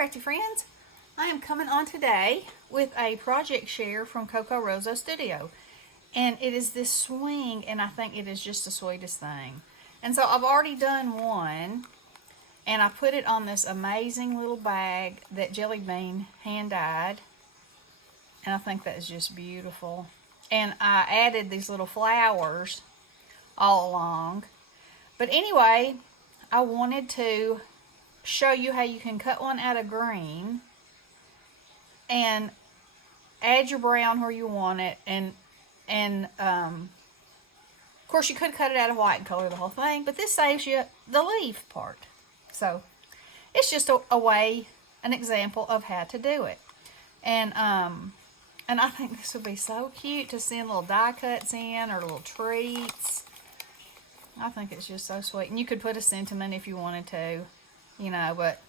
Crafty friends, I am coming on today with a project share from Coco Rosa Studio, and it is this swing, and I think it is just the sweetest thing. And so I've already done one, and I put it on this amazing little bag that Jelly Bean hand dyed, and I think that is just beautiful. And I added these little flowers all along. But anyway, I wanted to show you how you can cut one out of green and add your brown where you want it, and of course you could cut it out of white and color the whole thing, but this saves you the leaf part. So it's just a way, an example of how to do it. And I think this would be so cute to send little die cuts in or little treats. I think it's just so sweet. And you could put a sentiment if you wanted to, you know, but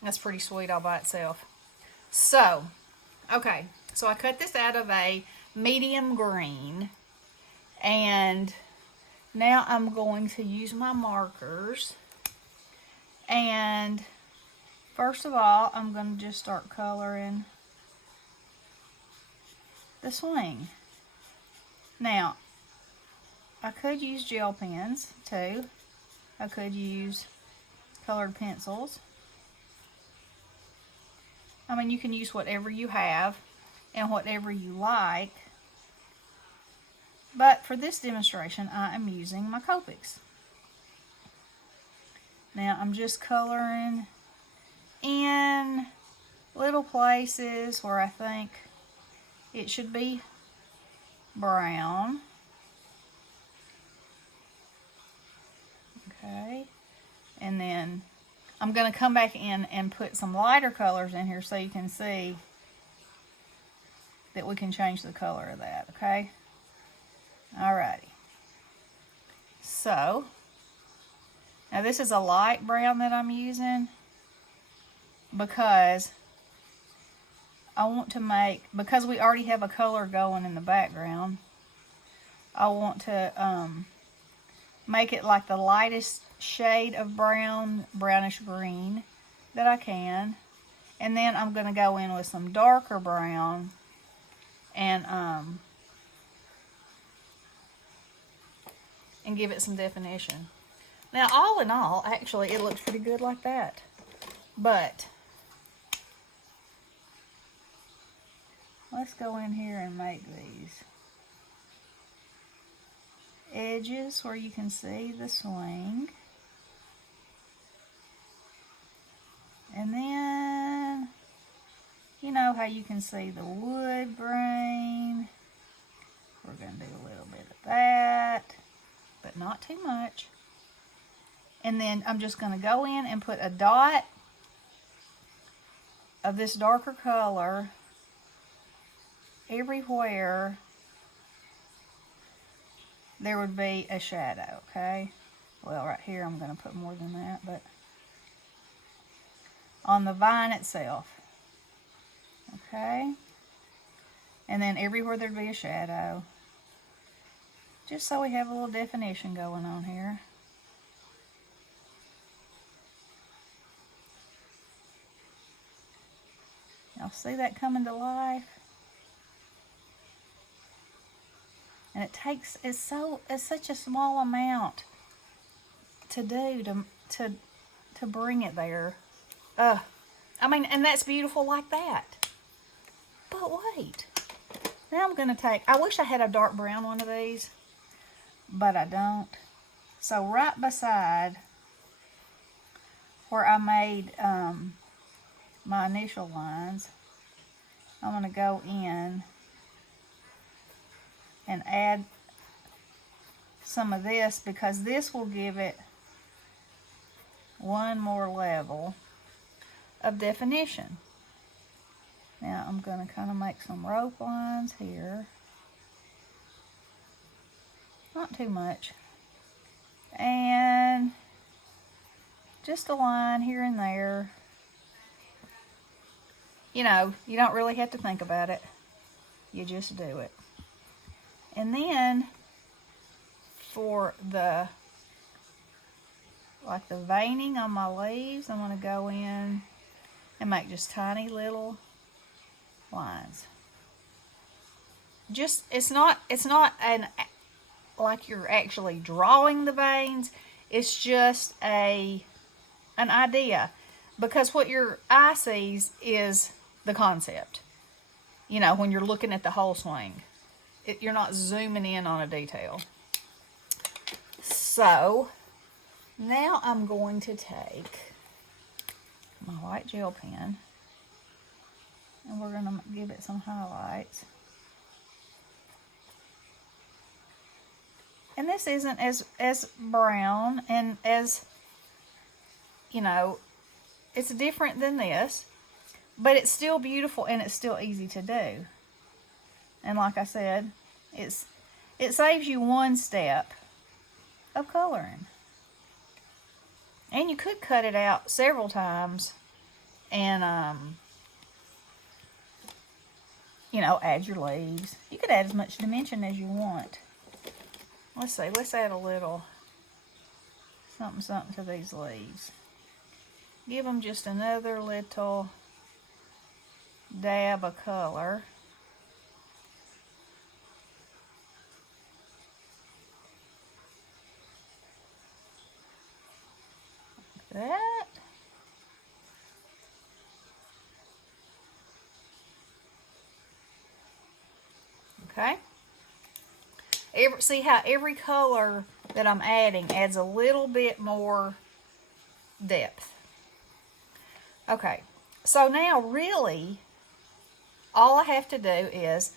that's pretty sweet all by itself. So, okay, so I cut this out of a medium green, and now I'm going to use my markers. And first of all, I'm going to just start coloring the swing. Now, I could use gel pens too. I could use colored pencils. I mean, you can use whatever you have and whatever you like. But for this demonstration, I am using my Copics. Now, I'm just coloring in little places where I think it should be brown. Okay. And then I'm going to come back in and put some lighter colors in here so you can see that we can change the color of that, okay? Alrighty. So, now this is a light brown that I'm using because I want to make, because we already have a color going in the background, I want to make it like the lightest shade of brown, brownish green that I can. And then I'm going to go in with some darker brown and give it some definition. Now, all in all, actually, it looks pretty good like that. But let's go in here and make these edges where you can see the swing. And then, you know how you can see the wood grain. We're going to do a little bit of that, but not too much. And then I'm just going to go in and put a dot of this darker color everywhere there would be a shadow, okay? Well, right here I'm going to put more than that, but on the vine itself, okay? And then everywhere there'd be a shadow, just so we have a little definition going on here. Y'all see that coming to life? And it takes, it's such a small amount to do to bring it there. I mean, and that's beautiful like that. But wait, now I'm going to take, I wish I had a dark brown one of these, but I don't. So right beside where I made my initial lines, I'm going to go in and add some of this, because this will give it one more level of definition. Now I'm going to kind of make some rope lines here. Not too much. And just a line here and there. You know, you don't really have to think about it. You just do it. And then for the, like the veining on my leaves, I'm going to go in and make just tiny little lines. Just, it's not like you're actually drawing the veins. It's just an idea, because what your eye sees is the concept. You know, when you're looking at the whole swing, you're not zooming in on a detail. So now I'm going to take my white gel pen and we're going to give it some highlights. And this isn't as brown and as, you know, it's different than this, but it's still beautiful and it's still easy to do. And like I said, it saves you one step of coloring. And you could cut it out several times and, you know, add your leaves. You could add as much dimension as you want. Let's see, let's add a little something to these leaves. Give them just another little dab of color. Like that. Okay. See how every color that I'm adding adds a little bit more depth. Okay, so now really all I have to do is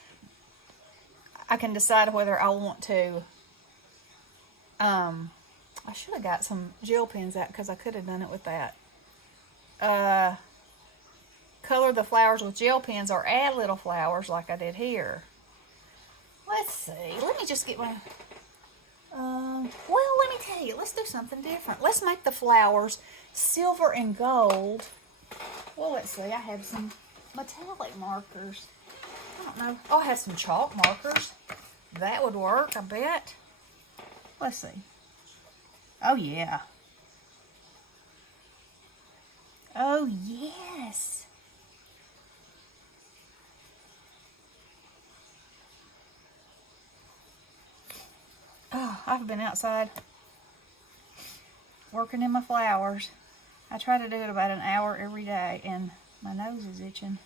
I can decide whether I want to, I should have got some gel pens out because I could have done it with that. Color the flowers with gel pens or add little flowers like I did here. Let's see. Let me just get my... well, let me tell you. Let's do something different. Let's make the flowers silver and gold. Well, let's see. I have some metallic markers. I don't know. Oh, I have some chalk markers. That would work, I bet. Let's see. Oh, yeah. Oh, yes. Oh, I've been outside working in my flowers. I try to do it about an hour every day, and my nose is itching.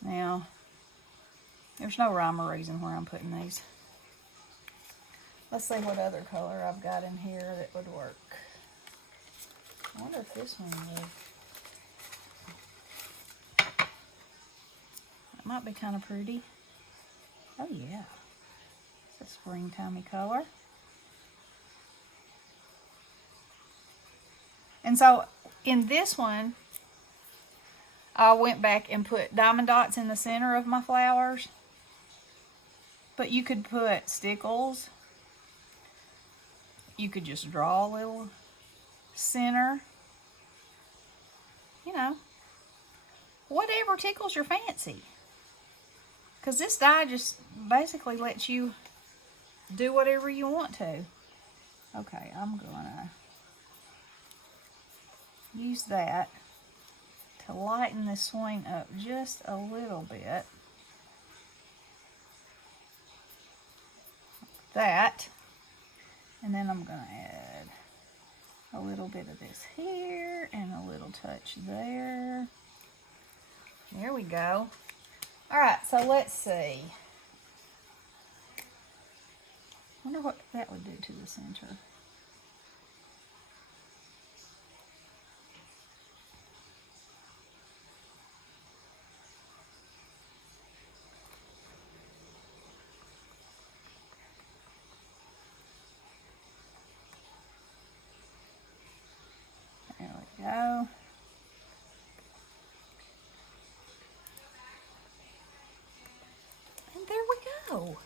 Now, there's no rhyme or reason where I'm putting these. Let's see what other color I've got in here that would work. I wonder if this one would. Might be kind of pretty. Oh yeah, it's a springtimey color. And so in this one, I went back and put diamond dots in the center of my flowers. But you could put stickles. You could just draw a little center. You know, whatever tickles your fancy. Because this die just basically lets you do whatever you want to. Okay, I'm gonna use that to lighten this swing up just a little bit. Like that. And then I'm gonna add a little bit of this here and a little touch there. There we go. Alright, so let's see. I wonder what that would do to the center. There we go. There we go.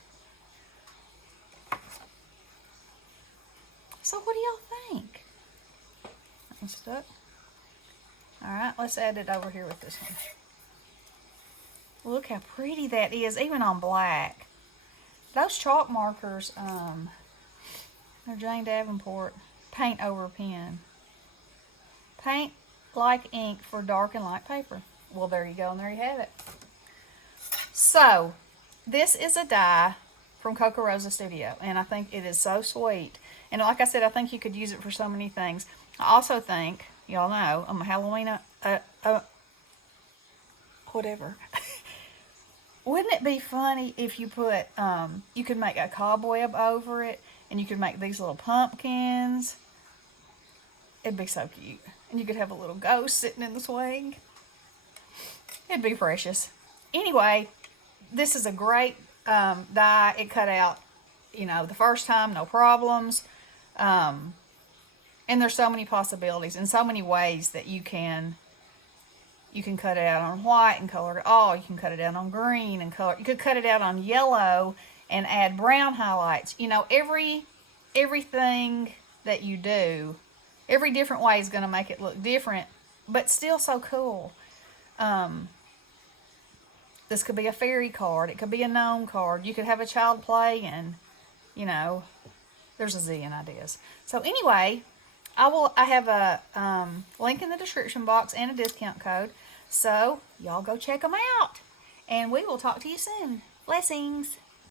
So what do y'all think? That one's stuck. Alright, let's add it over here with this one. Look how pretty that is, even on black. those chalk markers, they're Jane Davenport paint over pen. Paint like ink for dark and light paper. Well, there you go, and there you have it. So, this is a die from Coco Rosa Studio, and I think it is so sweet. And like I said, I think you could use it for so many things. I also think, y'all know, I'm a Halloween, whatever. Wouldn't it be funny if you put, you could make a cobweb over it, and you could make these little pumpkins. It'd be so cute. And you could have a little ghost sitting in the swing. It'd be precious. Anyway, this is a great die. It cut out, the first time, no problems. And there's so many possibilities and so many ways that you can cut it out on white and color it all. You can cut it out on green and color. You could cut it out on yellow and add brown highlights. Everything that you do, every different way is going to make it look different, but still so cool. This could be a fairy card. It could be a gnome card. You could have a child play, and there's a zillion ideas. So anyway, I have a link in the description box and a discount code. So y'all go check them out, and we will talk to you soon. Blessings.